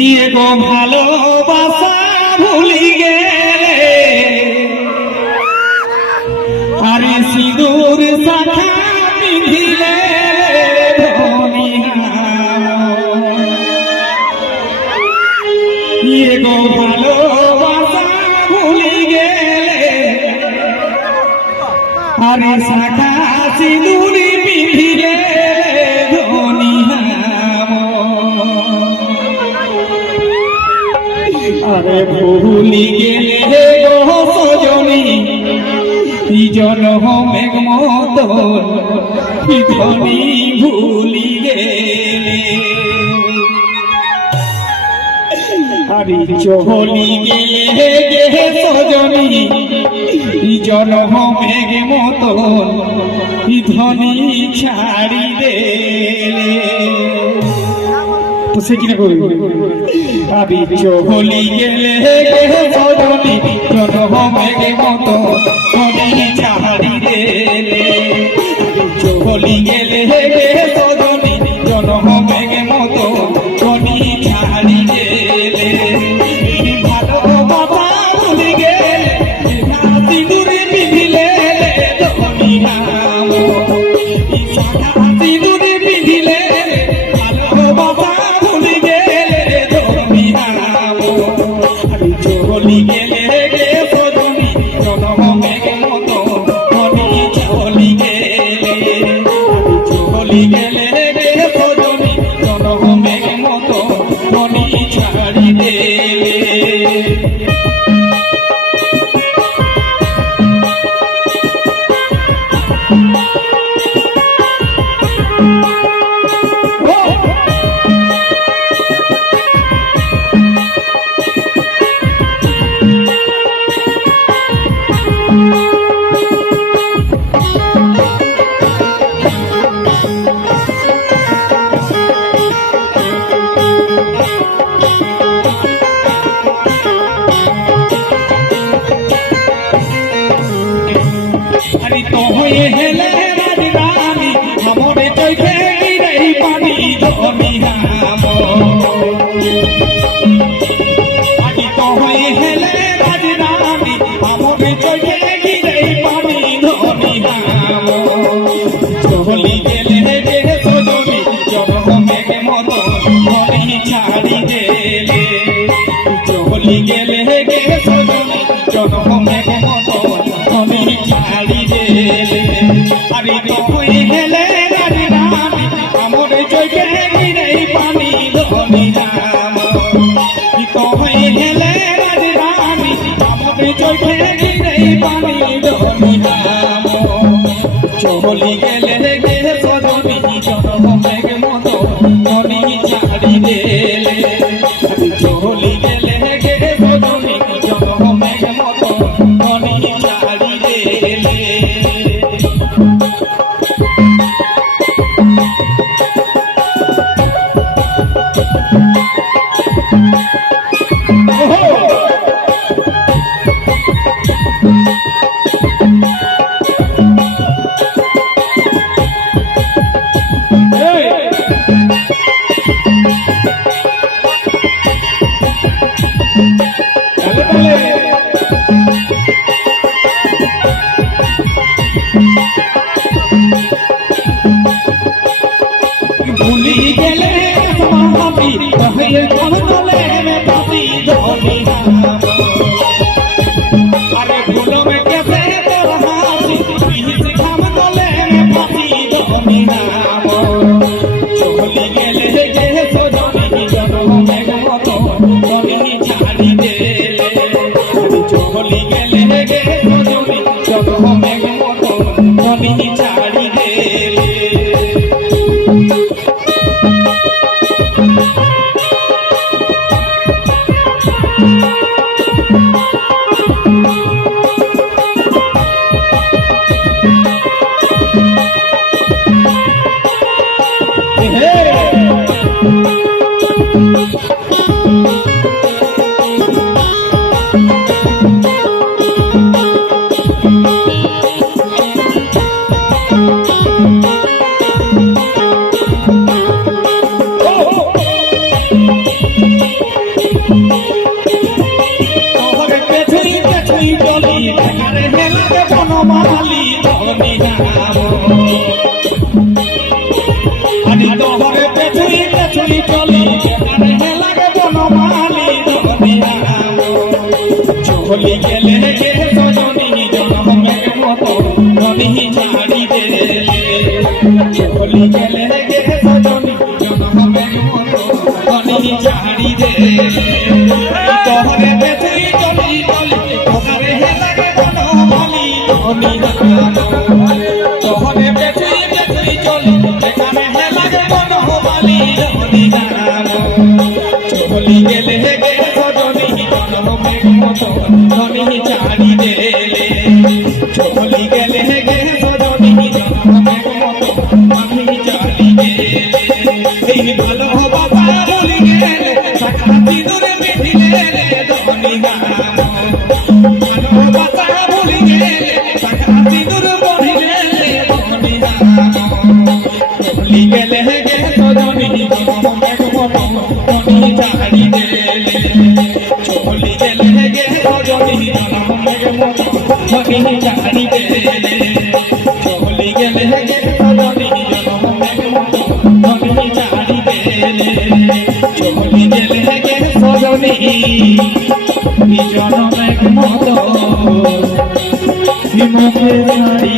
ইয়ে গো ভালোবাসা ভুলি গেলে আরে সিঁদুর শাখা পিঁধিলে ইয়ে গো ভালোবাসা ভুলি গেলে আরে শাখা সিঁদুর পিঁধিলে আরে ভুলি গেলে গো সজনী জনমেঘ মতন ধনী ভুলি গেলে আরে চলি গেলে গে সজনী জনমেঘ মতন ধনী ছাড়ি দেলে তো সে কিনা করবি আবি চলি গেলে গে সজনী জনমেঘ মতো ধনী ছাড়ি দেলে চলি গেলে গে সজনী জনমেঘ মতো ধনী ছাড়ি দেলে ভালোবাসা ভুলি গেলে সিঁদুরে পিঁধিলে ধনী নাম সিঁদুরে পিঁধিলে ভালোবাসা ভুলি গেলে ধনী নাম চলি গেলে গে সজনী জনমেঘ মতো ধনী চলি গেলে চলি গেলে গে সজনী জনমেঘ মতো ধনী ছাড়ি দেলে আরে তো হয়ে হেলে রাজরানী আমরে চোখে গিরে পানি ধনী নাম আরে তো হয়ে হেলে রাজরানী আমরে চোখে গিরে পানি ধনী নাম চলি গেলে গে সজনী জনমেঘ মতো ধনী ছাড়ি দেলে চলি গেলে গে সজনী জনমেঘ মতো ধনী ছাড়ি দেলে আরে তুই হেলে রাজরানী আমরে চোখে গিরে পানি ধনী নাম তুই হেলে রাজরানী আমরে চোখে গিরে পানি ধনী নাম চলি গেলে গে সজনী জনমেঘ মতো ধনী ছাড়ি দেলে চলি গেলে গে সজনী জনমেঘ মতো ধনী ছাড়ি দেলে ভুলি গেলে সমাপি হয়ে কমলে পাপি ধনী নাম আরে ভুলবে কেসে তোর হাসি পিস খাম দলে পাপি ধনী নাম চলি গেলে গে সজনী জনমেঘ মতো ধনী ছাড়ি দেলে চলি গেলে গে সজনী জনমেঘ মতো ধনী ছাড়ি দেলে চলি গেলে গে সজনী জনমের মতো ধনী ছাড়ি দেলে চলি গেলে গে সজনী জনমের মতো ধনী ছাড়ি দেলে তোহরে বেচি চলি চলি তোহরে লাগে বনমালী ধনী তোহরে বেচি বেচি চলি এখানে লাগে বনমালী ধনী চলি গেলে গে সজনী জনমের মতো ধনী ছাড়ি দেলে চলি গেলে গে সজনী জনমের মতো ধনী ছাড়ি দেলে এই ভালোবাসা ভুলি গেলে সাক্ষী দূরে মিঠিলে ধনী ভালোবাসা ভুলি গেলে সাক্ষী দূরে বহিলে ধনী চলি গেলে গে সজনী জনমের মতো ধনী ছাড়ি দেলে চলি গেলে গে সজনী জনমের মতো ধনী ছাড়ি দেলে চলি গেলে গে সজনী জনমের মতো ধনী ছাড়ি দেলে চলি গেলে গে সজনী জনমের মতো হিমকে ছাড়ি